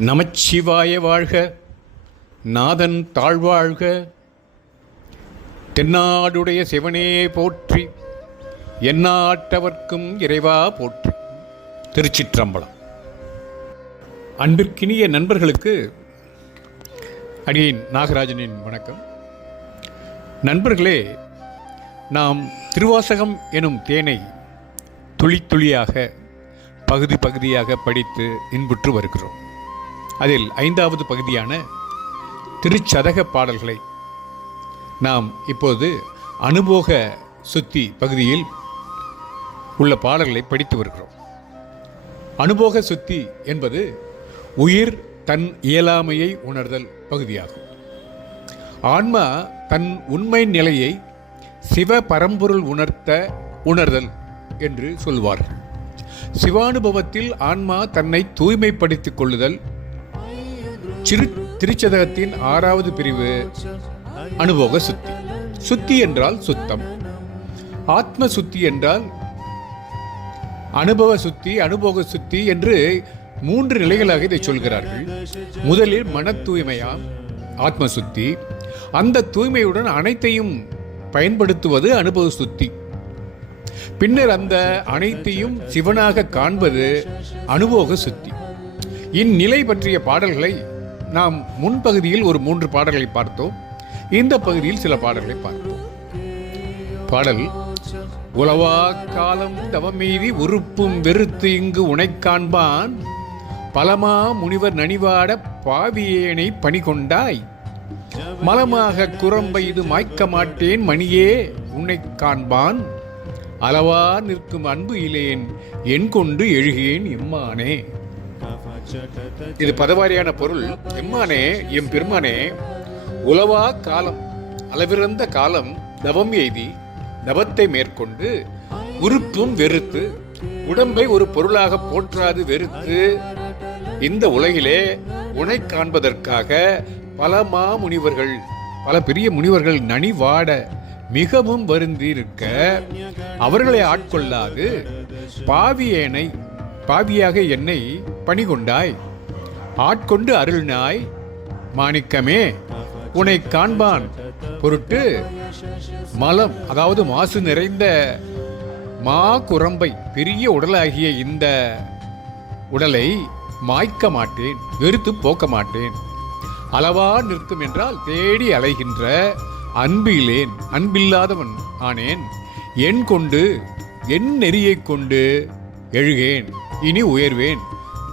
நமச்சிவாய வாழ்க. நாதன் தாழ்வாழ்க. தென்னாடுடைய சிவனே போற்றி. எந்நாட்டவர்க்கும் இறைவா போற்றி. திருச்சிற்றம்பலம். அன்பிற்கினிய நண்பர்களுக்கு அடியின் நாகராஜனின் வணக்கம். நண்பர்களே நாம் திருவாசகம் எனும் தேனை துளி துளியாக பகுதி பகுதியாக படித்து இன்புற்று வருகிறோம். அதில் ஐந்தாவது பகுதியான திருச்சதக பாடல்களை நாம் இப்போது அனுபோக சுத்தி பகுதியில் உள்ள பாடல்களை படித்து வருகிறோம். அனுபோக சுத்தி என்பது உயிர் தன் இயலாமையை உணர்தல் பகுதியாகும். ஆன்மா தன் உண்மை நிலையை சிவ பரம்பொருள் உணர்த்த உணர்தல் என்று சொல்வார்கள். சிவானுபவத்தில் ஆன்மா தன்னை தூய்மைப்படுத்திக் கொள்ளுதல் சிறு திருச்சதகத்தின் ஆறாவது பிரிவு அனுபோக சுத்தி. சுத்தி என்றால் சுத்தம். ஆத்ம சுத்தி என்றால் அனுபவ சுத்தி அனுபோக சுத்தி என்று மூன்று நிலைகளாக இதை சொல்கிறார்கள். முதலில் மன தூய்மையா ஆத்ம சுத்தி. அந்த தூய்மையுடன் அனைத்தையும் பயன்படுத்துவது அனுபவ சுத்தி. பின்னர் அந்த அனைத்தையும் சிவனாக காண்பது அனுபோக சுத்தி. இந்நிலை பற்றிய பாடல்களை நாம் முன்பகுதியில் ஒரு மூன்று பாடல்களை பார்த்தோம். இந்த பகுதியில் சில பாடல்களை பார்த்தோம் பாடல் உலவா காலம் தவமீறி உறுப்பும் வெறுத்து இங்கு உனைக் காண்பான். பலமா முனிவர் நனிவாட பாவியேனை பணி கொண்டாய். மலமாக குரம்பை இது மாய்க்க மாட்டேன் மணியே உன்னைக் காண்பான். அளவா நிற்கும் அன்பு இலேன் என் கொண்டு எழுகேன் எம்மானே. இது பதவாரியான பொருள். எம்மானே எம் பெருமானே உலவா காலம் அளவிறந்த காலம் தவம் எய்தி தவத்தை மேற்கொண்டு உறுப்பும் வெறுத்து உடம்பை ஒரு பொருளாக போற்றாது வெறுத்து இந்த உலகிலே உனை காண்பதற்காக பல மா முனிவர்கள் பல பெரிய முனிவர்கள் நனிவாட மிகவும் வருந்தி இருக்க அவர்களை ஆட்கொள்ளாது பாவியேனை பாவியாக என்னை பணிகொண்டாய். ஆட்கொண்டு அருள்னாய். மாணிக்கமே உன்னை காண்பான். பொருட்டு மலம் அதாவது மாசு நிறைந்த மா குரம்பை பெரிய உடலாகிய இந்த உடலை மாய்க்க மாட்டேன் வெறுத்து போக்க மாட்டேன். அளவா நிற்கும் என்றால் தேடி அலைகின்ற அன்பிலேன் அன்பில்லாதவன் ஆனேன். என் கொண்டு என் நெறியைக் கொண்டு எழுகேன் இனி உயர்வேன்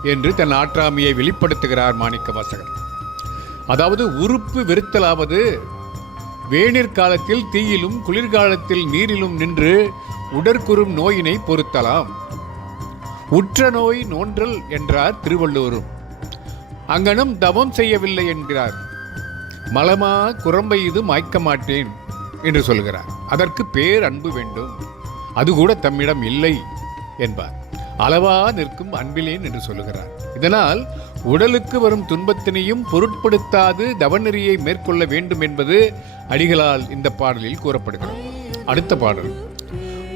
என்று தன் ஆற்றாமையை வெளிப்படுத்துகிறார் மாணிக்க வாசகர். அதாவது உறுப்பு வெறுத்தலாவது வேணிற் காலத்தில் தீயிலும் குளிர்காலத்தில் நீரிலும் நின்று உடற்குறும் நோயினை பொருத்தலாம். உற்ற நோய் நோன்றல் என்றார் திருவள்ளுவரும். அங்கனும் தவம் செய்யவில்லை என்கிறார். மலமா குரம்பை இது மாய்க்க மாட்டேன் என்று சொல்கிறார். அதற்கு பேர் அன்பு வேண்டும். அது கூட தம்மிடம் இல்லை. என்பார். அளவா நிற்கும் அன்பிலேன் என்று சொல்லுகிறார். இதனால் உடலுக்கு வரும் துன்பத்தினையும் பொருட்படுத்தாது தவநெறியை மேற்கொள்ள வேண்டும் என்பது அடிகளால் இந்த பாடலில் கூறப்படுகிறது. அடுத்த பாடல்.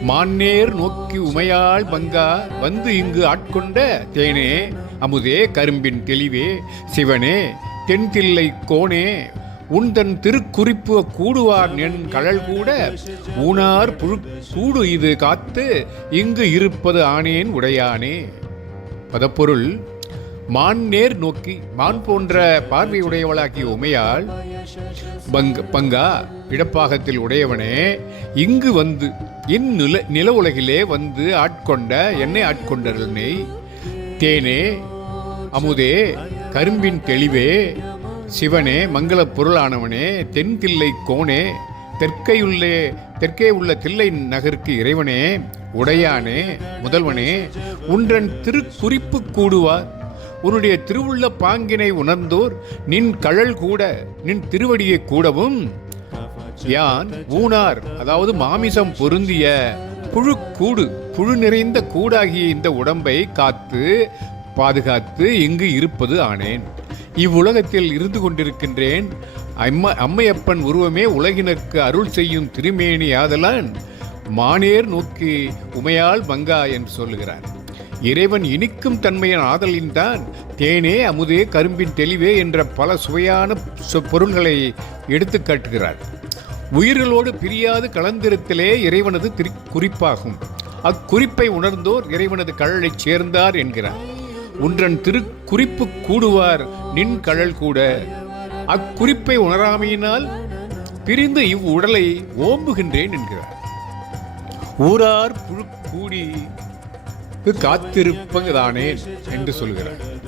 மான்னேர் நோக்கி உமையாள் பங்கா வந்து இங்கு ஆட்கொண்ட தேனே அமுதே கரும்பின் தெளிவே சிவனே தென்தில்லை கோணே உந்தன் திருக்குறிப்பு கூடுவார் என் கழல் கூட. ஊனார் புழு கூடு இது காத்து இங்கு இருப்பது ஆனேன் உடையானே. பதப்பொருள் மான் நேர் நோக்கி மான் போன்ற பார்வையுடையவளாகிய உமையால் பங்க பங்கா இடப்பாகத்தில் உடையவனே இங்கு வந்து இந்நில நில உலகிலே வந்து ஆட்கொண்ட என்னை ஆட்கொண்டனை தேனே அமுதே கரும்பின் தெளிவே சிவனே மங்களப் பொருளானவனே தென் தில்லை கோனே தெற்கையுள்ளே தெற்கே உள்ள தில்லை நகருக்கு இறைவனே உடையானே முதல்வனே உன்றன் திருக்குறிப்பு கூடுவார். உன்னுடைய திருவுள்ள பாங்கினை உணர்ந்தோர் நின் கழல் கூட நின் திருவடியை கூடவும். யான் ஊனார் அதாவது மாமிசம் பொருந்திய புழு கூடு புழு நிறைந்த கூடாகிய இந்த உடம்பை காத்து பாதுகாத்து இங்கு இருப்பது ஆனேன். இவ்வுலகத்தில் இருந்து கொண்டிருக்கின்றேன். அம்ம அம்மையப்பன் உருவமே உலகினருக்கு அருள் செய்யும் திருமேனி ஆதலான் மானேர் நோக்கி உமையால் மங்கா என்று சொல்லுகிறார் இறைவன் இனிக்கும் தன்மையின் ஆதலின் தான் தேனே அமுதே கரும்பின் தெளிவே என்ற பல சுவையான சொ- பொருள்களை எடுத்து காட்டுகிறார். உயிர்களோடு பிரியாது கலந்திருத்தலே இறைவனது திரு குறிப்பாகும். அக்குறிப்பை உணர்ந்தோர் இறைவனது கடலைச் சேர்ந்தார் என்கிறார். உன்றன் திரு குறிப்பு கூடுவார் நின் கழல் கூட. அக்குறிப்பை உணராமையினால் பிரிந்து இவ்வுடலை ஓம்புகின்றேன் என்கிறார். ஊரார் புழு கூடி காத்திருப்பதானே என்று சொல்கிறார்.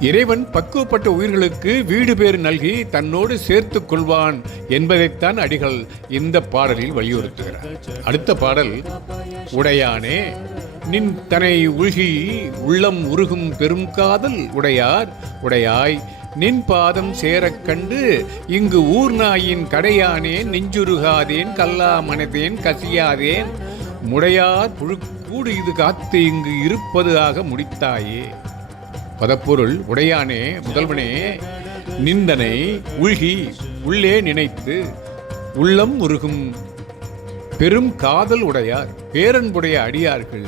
இறைவன் பக்குவப்பட்ட உயிர்களுக்கு வீடு பேறு நல்கி தன்னோடு சேர்த்துக் கொள்வான் என்பதைத்தான் அடிகள் இந்த பாடலில் வலியுறுத்துகிறார். அடுத்த பாடல் உடையானே. நின் தனை உழ்கி உள்ளம் உருகும் பெரும் காதல் உடையார். உடையாய் நின் பாதம் சேரக் கண்டு இங்கு ஊர் நாயின் கடையானேன் நெஞ்சுருகாதேன் கல்லா மனதேன் கசியாதேன். முடையார் புழுக்கூடு இது காத்து இங்கு இருப்பது ஆக முடித்தாயே. பதப்பொருள் உடையானே முதல்வனே நிந்தனை உழ்கி உள்ளே நினைத்து உள்ளம் உருகும் பெரும் காதல் உடையார் பேரன்புடைய அடியார்கள்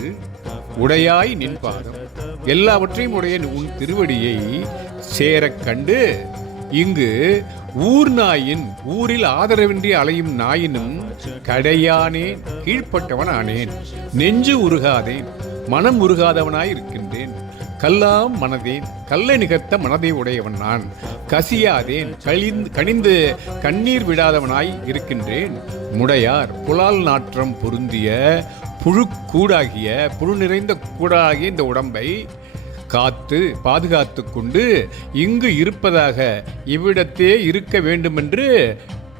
உடையாய் நின் பாதம். எல்லாவற்றையும் உடைய உன் திருவடியை சேரக் கண்டு இங்கு ஊர் நாயின் ஊரில் ஆதரவின்றி அலையும் நாயினும் கடையானேன் கீழ்ப்பட்டவன் ஆனேன் நெஞ்சு உருகாதேன் மனம் உருகாதவனாய் இருக்கின்றேன் கல்லாம் மனதேன் கல்லை நிகழ்த்த மனதை உடையவன் நான். கசியாதேன் கழிந்து கனிந்து கண்ணீர் விடாதவனாய் இருக்கின்றேன். முடையார் புலால் நாற்றம் பொருந்திய புழு கூடாகிய புழு நிறைந்த கூடாகிய இந்த உடம்பை காத்து பாதுகாத்து கொண்டு இங்கு இருப்பதாக இவ்விடத்தே இருக்க வேண்டுமென்று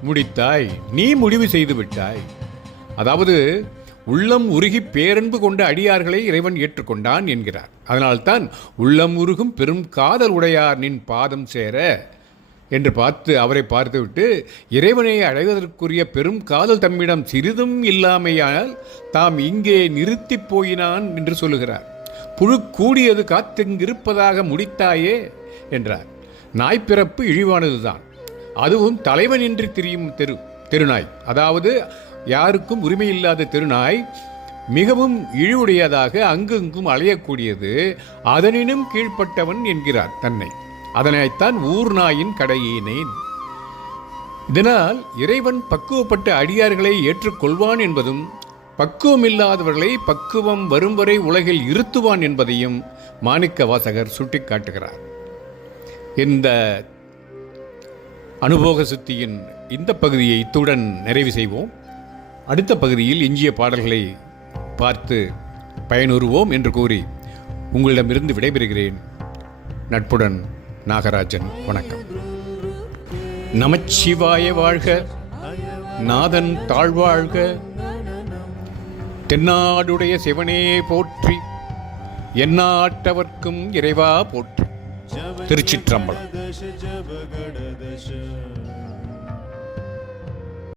முடித்தாய். நீ முடிவு செய்து விட்டாய். அதாவது உள்ளம் உருகி பேரன்பு கொண்ட அடியார்களை இறைவன் ஏற்றுக்கொண்டான் என்கிறார். அதனால்தான் உள்ளம் உருகும் பெரும் காதல் உடையார் நின் பாதம் சேர என்று பார்த்து அவரை பார்த்துவிட்டு இறைவனை அடைவதற்குரிய பெரும் காதல் தம்மிடம் சிறிதும் இல்லாமையால் தாம் இங்கே நிறுத்திப் போயினான் என்று சொல்லுகிறார். புழு கூடியது காத்திருப்பதாக முடித்தாயே என்றார். நாய்ப்பிறப்பு இழிவானதுதான். அதுவும் தலைவனின்றி திரியும் தெரு தெருநாய். அதாவது யாருக்கும் உரிமை இல்லாத மிகவும் இழிவுடையதாக அங்கெங்கும் அலையக்கூடியது அதனினும் கீழ்ப்பட்டவன் என்கிறார் தன்னை. அதனைத்தான் ஊர் நாயின் கடையினேன். இதனால் இறைவன் பக்குவப்பட்ட அடியார்களை ஏற்றுக்கொள்வான் என்பதும் பக்குவமில்லாதவர்களை பக்குவம் வரும் வரை உலகில் இருத்துவான் என்பதையும் மாணிக்க வாசகர் சுட்டிக்காட்டுகிறார். இந்த அனுபோக சுத்தியின் இந்த பகுதியை இத்துடன் நிறைவு செய்வோம். அடுத்த பகுதியில் எஞ்சிய பாடல்களை பார்த்து பயனுறுவோம் என்று கூறி உங்களிடமிருந்து விடைபெறுகிறேன். நட்புடன் நாகராஜன் வணக்கம். நமச்சிவாய வாழ்க நாதன் தாழ்வாழ்க. தென்னாடுடைய சிவனே போற்றி என்னாட்டவர்க்கும் இறைவா போற்றி. திருச்சிற்றம்பலம்.